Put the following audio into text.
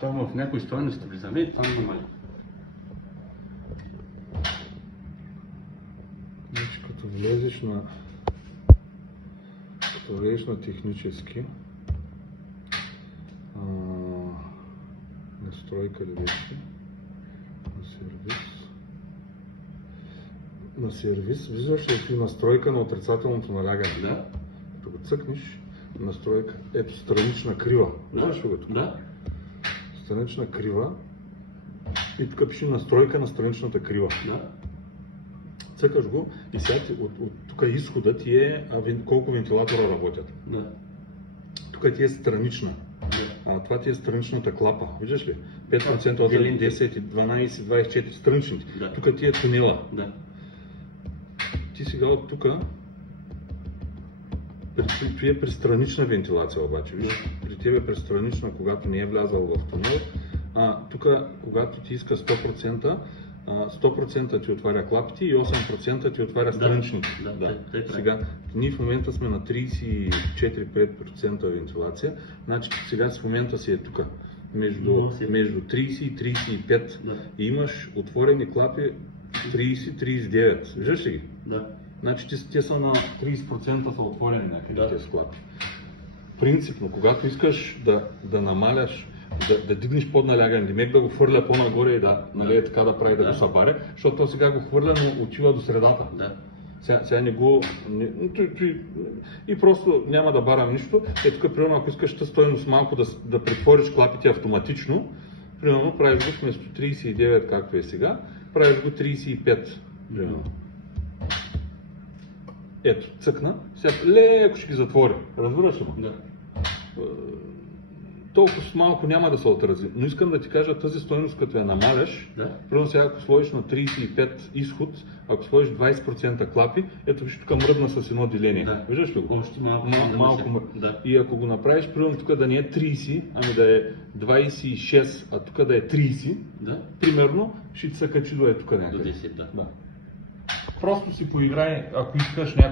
Това в някои стойности влизаме и това намали. Значи като влезеш на технически, настройка ли беше? На сервис, виждаш ли настройка на отрицателното налягане? Да. Като го цъкнеш, настройка, ето странична крива, виждаш ли го тук? Да. Странична крива и тук пише настройка на страничната крива. Да. Цъкаш го и сега от тук изходът ти е колко вентилатора работят. Да. Тук ти е странична. Да. Това ти е страничната клапа, виждаш ли? 5% от 10, 12, 24 страничните. Да. Тук ти е тунела. Да. Ти сега от тук, при е при странична вентилация обаче, виж? При тебе е при странична, когато не е влязал в тунел. Тук, когато ти иска 100%, 100% ти отваря клапите и 8% ти отваря страничните. Да. Сега, ние в момента сме на 34-5% вентилация, значи сега в момента си е тук, между 30 и 35 и имаш отворени клапи 30-39, виждаш ли ги? Да. Значи те са на 30% са отворени някъде тези клапи. Принципно, когато искаш да намаляш, да дигнеш под налягане, Димек да го хвърля по-нагоре и така да прави да го събаре, защото то сега го хвърля, но отива до средата. Да. Сега не го... И просто няма да барам нищо. Тук, примерно, ако искаш тази стойност малко да претвориш клапите автоматично, примерно правиш го вместо 39, както е сега, правиш го 35. Примерно. Ето, цъкна. Сега леко ще ги затвори. Разбираш ли ме? Да. Толкова малко няма да се отрази, но искам да ти кажа тази стойност, като я намаляш, примерно сега ако сложиш на 35 изход, ако сложиш 20% клапи, ето виж тук мръдна с едно деление. Виждаш ли го? Още малко мръдна. И ако го направиш, примерно тук да не е 30, ами да е 26, а тук да е 30, примерно ще ти се качи до тук някъде. До 10, да. Просто си поиграй, ако искаш някакво